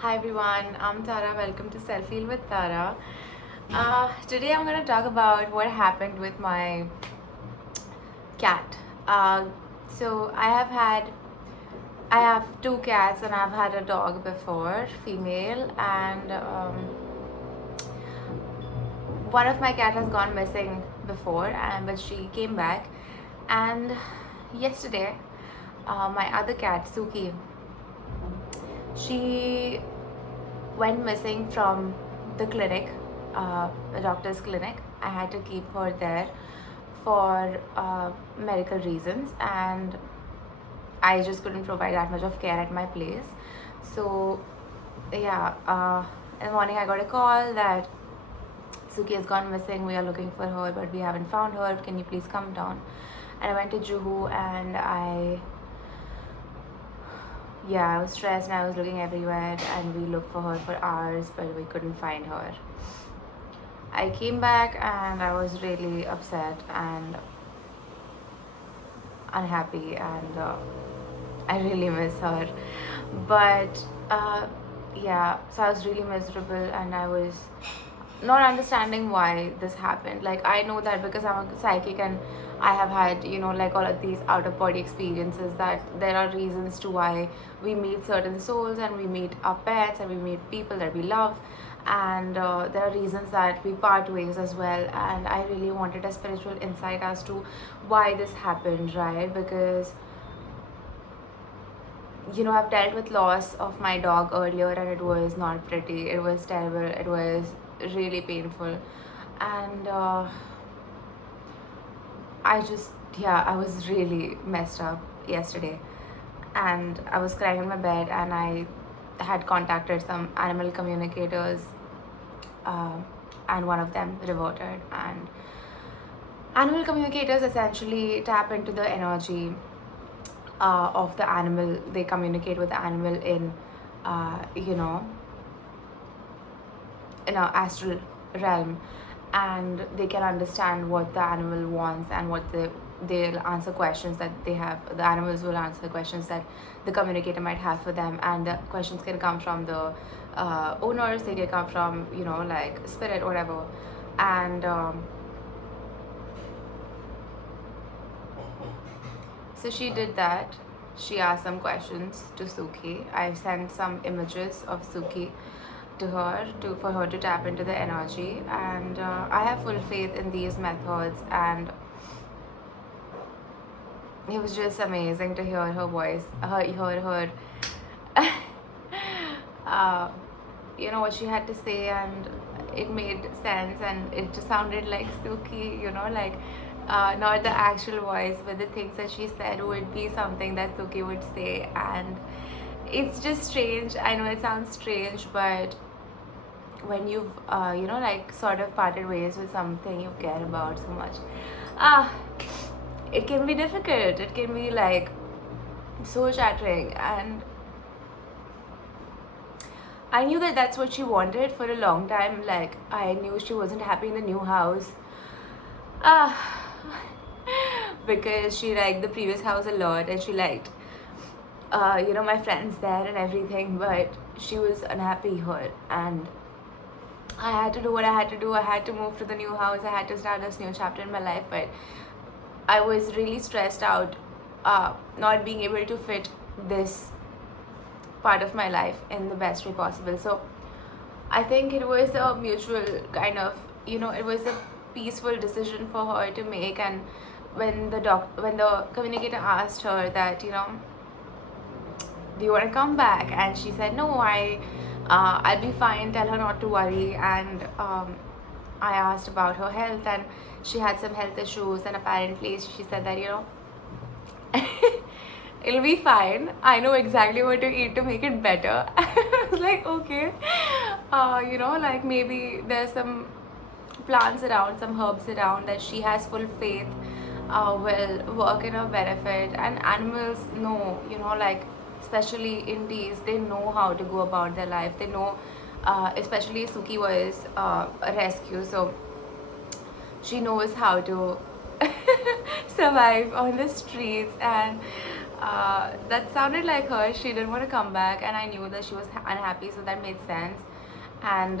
Hi everyone, I'm Tara. Welcome to Self Heal with Tara. Today I'm going to talk about what happened with my cat. So I have two cats and I've had a dog before, female, and one of my cat has gone missing before, and but she came back, and yesterday, my other cat Suki, she went missing from the clinic, the doctor's clinic. I had to keep her there for medical reasons, and I just couldn't provide that much of care at my place. So, yeah, in the morning I got a call that Suki has gone missing. We are looking for her, but we haven't found her. Can you please come down? And I went to Juhu, and I was stressed and I was looking everywhere, and we looked for her for hours, but we couldn't find her. I came back and I was really upset and unhappy, and I really miss her. But so I was really miserable, and I was not understanding why this happened. Like, I know that because I'm a psychic and I have had, like all of these out of body experiences, that there are reasons to why we meet certain souls and we meet our pets and we meet people that we love, and there are reasons that we part ways as well. And I really wanted a spiritual insight as to why this happened, right? Because I've dealt with loss of my dog earlier, and it was not pretty. It was terrible. It was really painful, and I was really messed up yesterday, and I was crying in my bed, and I had contacted some animal communicators, uh, and one of them reverted. And animal communicators essentially tap into the energy of the animal. They communicate with the animal in, you know, in a astral realm, and they can understand what the animal wants, and they'll answer questions that they have. The animals will answer questions that the communicator might have for them, and the questions can come from the owners. They can come from like spirit, whatever. And so she did that. She asked some questions to Suki. I sent some images of Suki to her for her to tap into the energy, and I have full faith in these methods, and it was just amazing to hear her voice, hear her what she had to say, and it made sense, and it just sounded like Suki, like not the actual voice, but the things that she said would be something that Suki would say. And it's just strange. I know it sounds strange, but when you've like sort of parted ways with something you care about so much, it can be difficult. It can be like soul shattering, and I knew that that's what she wanted for a long time. Like, I knew she wasn't happy in the new house, because she liked the previous house a lot, and she liked my friends there and everything, but she was unhappy here. And I had to do what I had to do. I had to move to the new house. I had to start this new chapter in my life. But I was really stressed out, not being able to fit this part of my life in the best way possible. So I think it was a mutual kind of, it was a peaceful decision for her to make. And when the communicator asked her that, do you want to come back? And she said, no, I'll be fine, tell her not to worry. And I asked about her health, and she had some health issues, and apparently she said that, it'll be fine. I know exactly what to eat to make it better. I was like, okay. Like maybe there's some plants around, some herbs around that she has full faith will work in her benefit. And animals know, like, especially in these, they know how to go about their life. They know, especially Suki was a rescue, so she knows how to survive on the streets. And That sounded like her. She didn't want to come back, and I knew that she was unhappy, so that made sense. And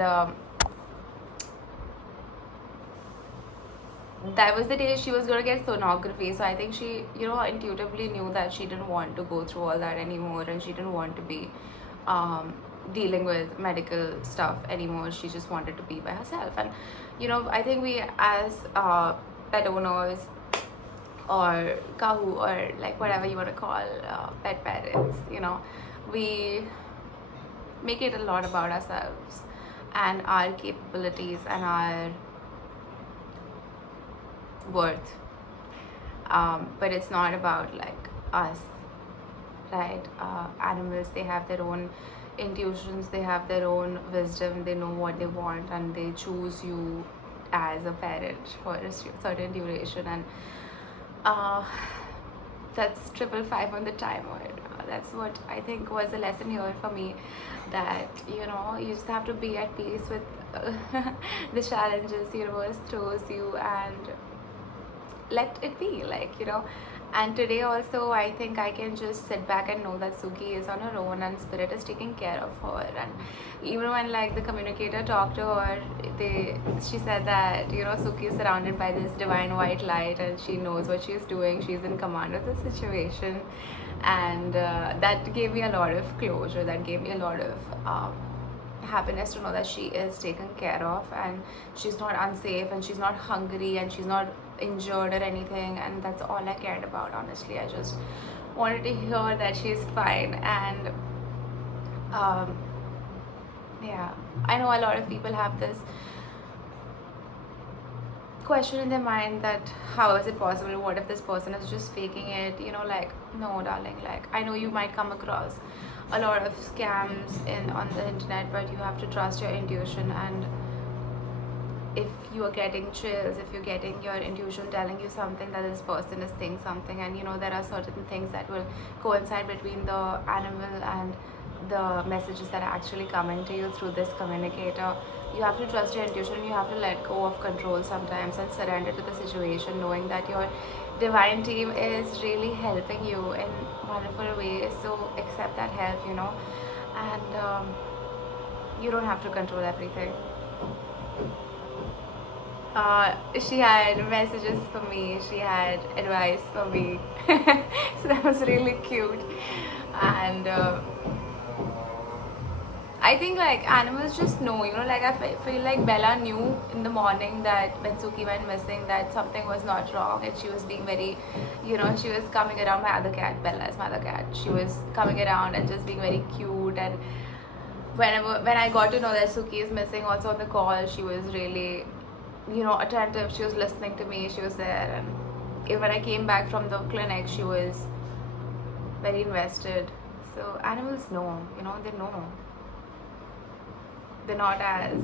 that was the day she was going to get sonography. So I think she, intuitively knew that she didn't want to go through all that anymore, and she didn't want to be um, dealing with medical stuff anymore. She just wanted to be by herself. And I think we, as pet owners or kahu, or like whatever you want to call pet parents, we make it a lot about ourselves and our capabilities and our worth. But it's not about like us, right? Animals, they have their own intuitions, they have their own wisdom, they know what they want, and they choose you as a parent for a certain duration. And that's 555 on the timer. That's what I think was a lesson here for me, that you just have to be at peace with the challenges universe throws you, and let it be, like. And today also, I think I can just sit back and know that Suki is on her own and spirit is taking care of her. And even when like the communicator talked to her, she said that Suki is surrounded by this divine white light, and she knows what she's doing, she's in command of the situation. And that gave me a lot of closure, that gave me a lot of happiness to know that she is taken care of, and she's not unsafe, and she's not hungry, and she's not injured or anything. And that's all I cared about, honestly. I just wanted to hear that she's fine. And yeah, I know a lot of people have this question in their mind that how is it possible, what if this person is just faking it, like, no darling, like, I know you might come across a lot of scams on the internet, but you have to trust your intuition. And if you are getting chills, if you're getting your intuition telling you something, that this person is saying something, and there are certain things that will coincide between the animal and the messages that are actually coming to you through this communicator. You have to trust your intuition, you have to let go of control sometimes and surrender to the situation, knowing that your divine team is really helping you in wonderful ways. So accept that help, and you don't have to control everything. She had messages for me, she had advice for me. So that was really cute. And I think like animals just know, like I feel like Bella knew in the morning that when Suki went missing, that something was not wrong, and she was being very, she was coming around. My other cat, Bella is my other cat, she was coming around and just being very cute. And when I got to know that Suki is missing, also on the call, she was really, attentive, she was listening to me, she was there. And even when I came back from the clinic, she was very invested. So animals know, they know. They're not as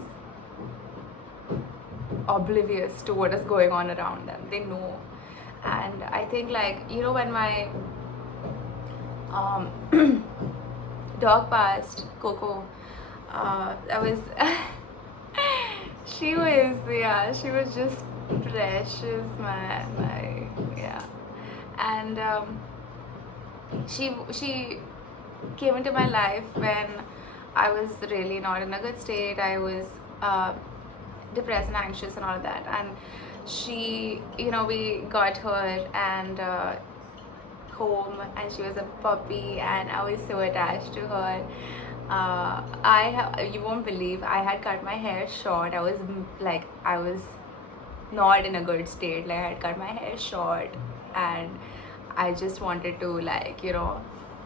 oblivious to what is going on around them. They know. And I think like, when my dog passed, Coco, that was she was just precious, man. And she came into my life when I was really not in a good state. I was depressed and anxious and all of that. And she, we got her and home, and she was a puppy, and I was so attached to her. You won't believe, I had cut my hair short. I was not in a good state. Like, I had cut my hair short, and I just wanted to, like,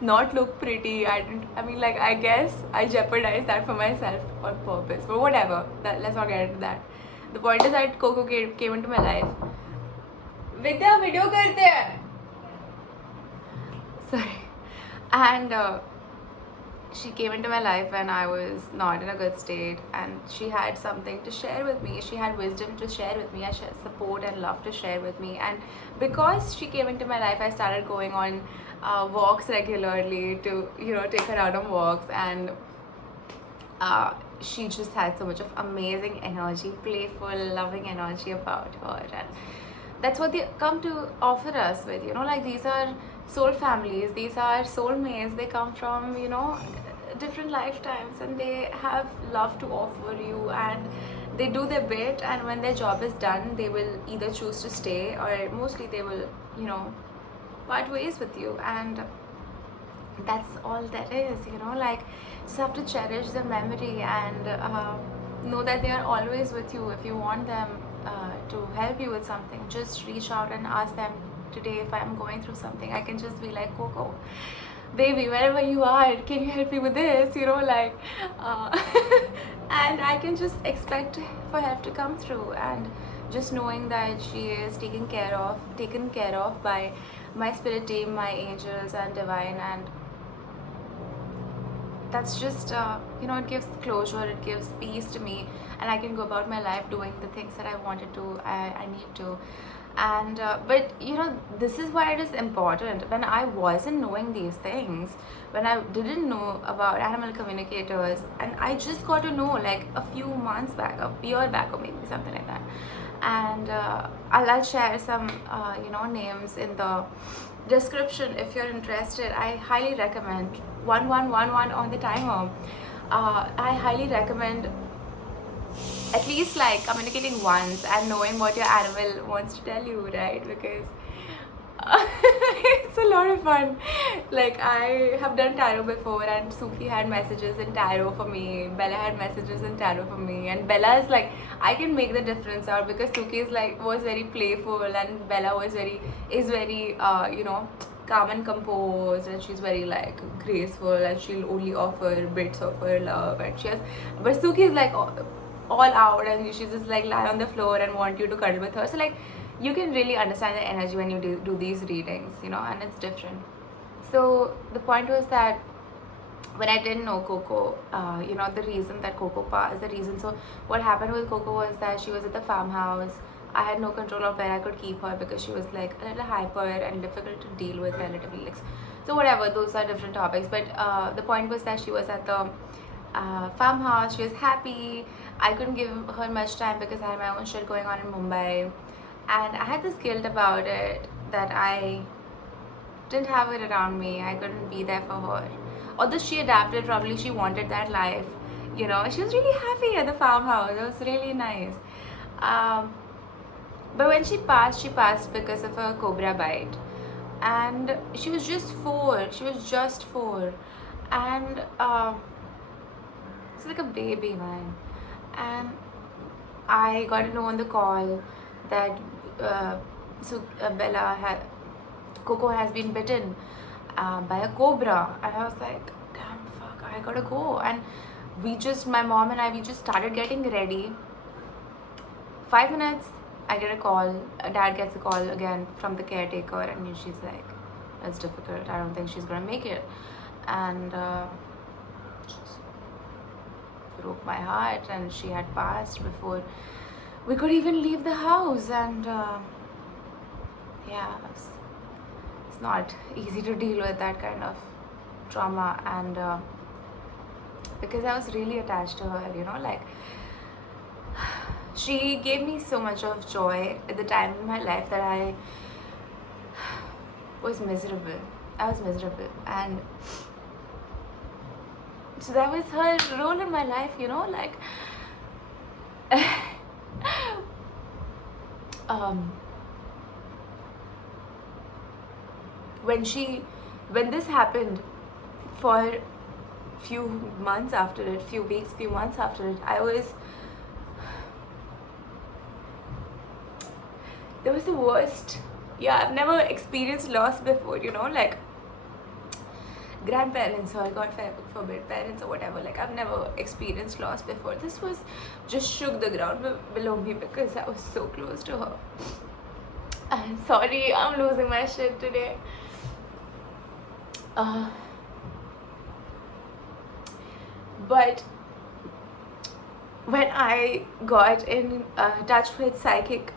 not look pretty. I guess I jeopardized that for myself on purpose, but whatever, let's not get into that. The point is that Coco came into my life. Vidya, video karte hai. Sorry. And she came into my life when I was not in a good state, and she had something to share with me. She had wisdom to share with me, and support and love to share with me. And because she came into my life, I started going on walks regularly to take her out on walks. And she just had so much of amazing energy, playful, loving energy about her. And that's what they come to offer us with, like, these are soul families. These are soulmates. They come from, different lifetimes, and they have love to offer you, and they do their bit, and when their job is done, they will either choose to stay, or mostly they will, part ways with you. And that's all that is, like, just have to cherish the memory, and know that they are always with you. If you want them to help you with something, just reach out and ask them. Today, if I'm going through something, I can just be like, Coco, baby, wherever you are, can you help me with this, like, and I can just expect for help to come through. And just knowing that she is taken care of by my spirit team, my angels and divine, and that's just, it gives closure, it gives peace to me, and I can go about my life doing the things that I wanted to, I need to. And but this is why it is important. When I wasn't knowing these things, when I didn't know about animal communicators, and I just got to know like a few months back, a year back, or maybe something like that. And I'll share some names in the description if you're interested. I highly recommend 1111 on the timer. I highly recommend at least like communicating once and knowing what your animal wants to tell you, right? Because it's a lot of fun. Like, I have done tarot before, and Suki had messages in tarot for me, Bella had messages in tarot for me, and Bella is like, I can make the difference out, because Suki is like, was very playful, and Bella is very calm and composed, and she's very like graceful, and she'll only offer bits of her love, and but Suki is like all out, and she just like lie on the floor and want you to cuddle with her. So like, you can really understand the energy when you do these readings, and it's different. So the point was that when I didn't know Coco, the reason that Coco passed, so what happened with Coco was that she was at the farmhouse. I had no control of where I could keep her, because she was like a little hyper and difficult to deal with relatively. Like, so whatever, those are different topics. But the point was that she was at the farmhouse. She was happy. I couldn't give her much time because I had my own shit going on in Mumbai, and I had this guilt about it, that I didn't have her around me. I couldn't be there for her. Although she adapted, probably she wanted that life. She was really happy at the farmhouse. It was really nice. But when she passed because of a cobra bite. And she was just 4. And it's like a baby, man. And I got to know on the call that Coco has been bitten by a cobra. And I was like, damn, fuck, I gotta go. And my mom and I, we just started getting ready. 5 minutes, I get a call. Dad gets a call again from the caretaker, and she's like, that's difficult. I don't think she's gonna make it. And just broke my heart, and she had passed before we could even leave the house. And it's not easy to deal with that kind of trauma. And because I was really attached to her, like, she gave me so much of joy at the time in my life that I was miserable. And so that was her role in my life, like when this happened, for few months after it, few months after it, that was the worst. I've never experienced loss before, like grandparents, or God forbid, parents or whatever. Like, I've never experienced loss before. This was just shook the ground below me, because I was so close to her. I'm sorry, I'm losing my shit today. But when I got in touch with psychic,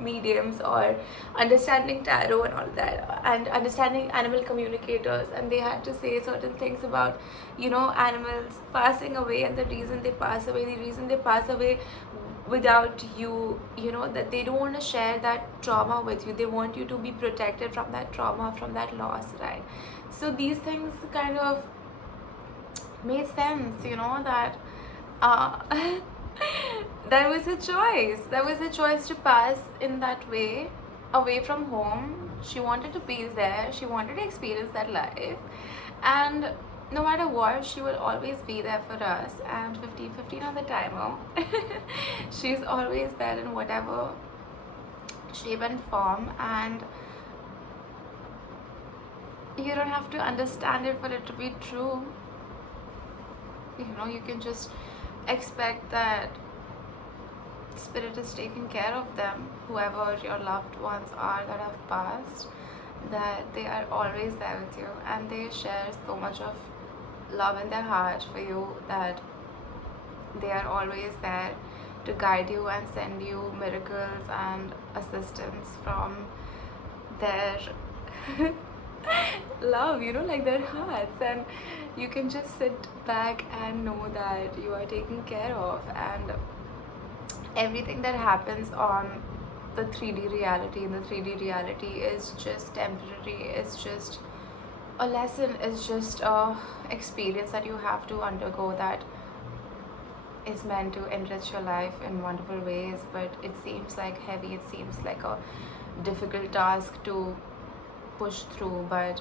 mediums, or understanding tarot and all that, and understanding animal communicators, and they had to say certain things about animals passing away, and the reason they pass away without you, that they don't want to share that trauma with you. They want you to be protected from that trauma, from that loss, right? So these things kind of made sense, that uh, that was a choice. That was a choice to pass in that way, away from home. She wanted to be there. She wanted to experience that life. And no matter what, she will always be there for us. And 15 on the timer. She's always there in whatever shape and form. And you don't have to understand it for it to be true. You can just expect that spirit is taking care of them, whoever your loved ones are that have passed, that they are always there with you, and they share so much of love in their heart for you, that they are always there to guide you and send you miracles and assistance from their love, like their hearts. And you can just sit back and know that you are taken care of, and everything that happens on the 3D reality, in the 3D reality, is just temporary. It's just a lesson. It's just a experience that you have to undergo, that is meant to enrich your life in wonderful ways. But it seems like heavy, it seems like a difficult task to push through, but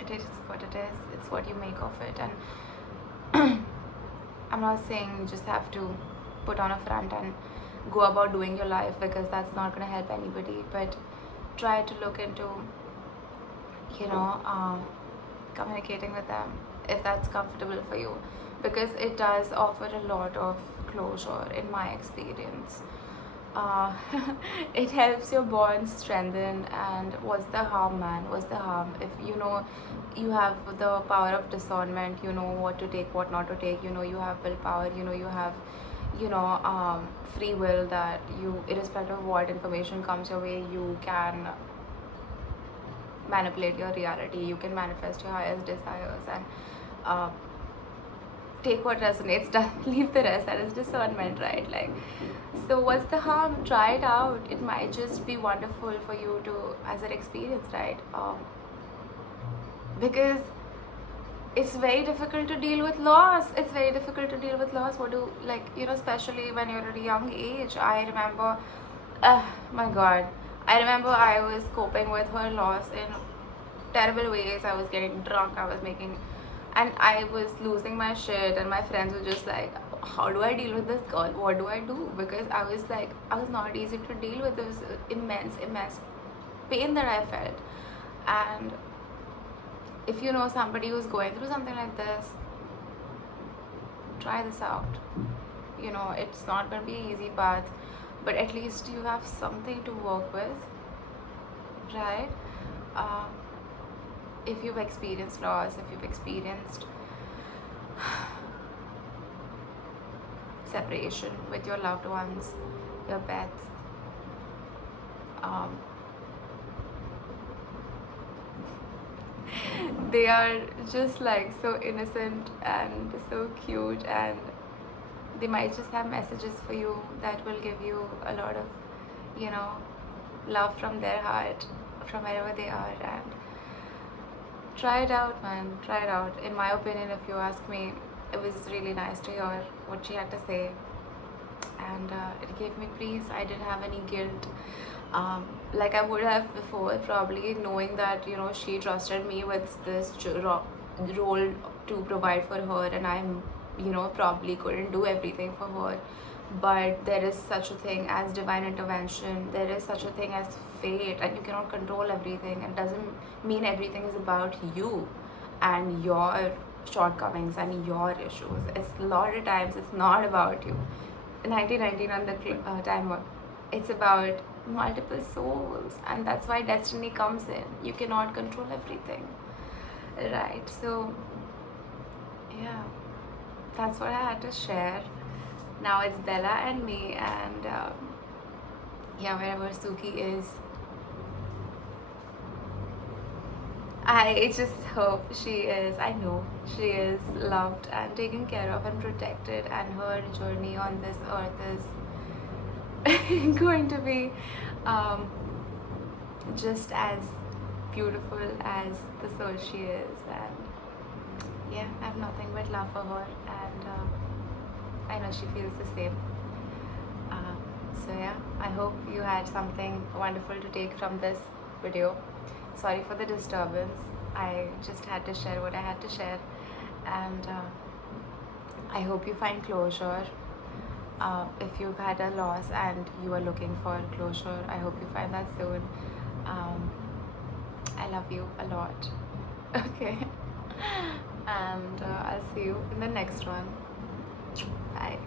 it is what it is. It's what you make of it. And I'm not saying you just have to put on a front and go about doing your life, because that's not going to help anybody. But try to look into, communicating with them if that's comfortable for you, because it does offer a lot of closure in my experience. uh, it helps your bonds strengthen. And what's the harm, man? What's the harm if you have the power of discernment? You know what to take, what not to take. You have willpower. You have free will, that you, irrespective of what information comes your way, you can manipulate your reality. You can manifest your highest desires, and take what resonates, leave the rest. That is discernment, right? Like, so what's the harm? Try it out. It might just be wonderful for you to, as an experience, right? Because it's very difficult to deal with loss. It's very difficult to deal with loss. What do, like, especially when you're at a young age. I remember, my god, I remember I was coping with her loss in terrible ways. I was getting drunk, and I was losing my shit, and my friends were just like, how do I deal with this girl? What do I do? Because I was not easy to deal with. There was immense pain that I felt. And if you know somebody who's going through something like this, try this out. It's not going to be an easy path, but at least you have something to work with, right? If you've experienced loss, if you've experienced separation with your loved ones, your pets, they are just like so innocent and so cute, and they might just have messages for you that will give you a lot of love from their heart, from wherever they are. And try it out, man. Try it out. In my opinion, if you ask me, it was really nice to hear what she had to say, and it gave me peace. I didn't have any guilt, like I would have before, probably, knowing that she trusted me with this role to provide for her, and I'm probably couldn't do everything for her. But there is such a thing as divine intervention. There is such a thing as fate, and you cannot control everything. It doesn't mean everything is about you and your shortcomings and your issues. It's a lot of times it's not about you. 1919 on the timer. It's about multiple souls, and that's why destiny comes in. You cannot control everything, right? So yeah, that's what I had to share. Now it's Bella and me, and yeah, wherever Suki is, I just hope I know she is loved and taken care of and protected, and her journey on this earth is going to be um, just as beautiful as the soul she is. And yeah, I have nothing but love for her, and I know she feels the same. Uh, so yeah, I hope you had something wonderful to take from this video. Sorry for the disturbance. I just had to share what I had to share, and I hope you find closure. If you've had a loss and you are looking for closure, I hope you find that soon. Um, I love you a lot. Okay, and I'll see you in the next one. Bye.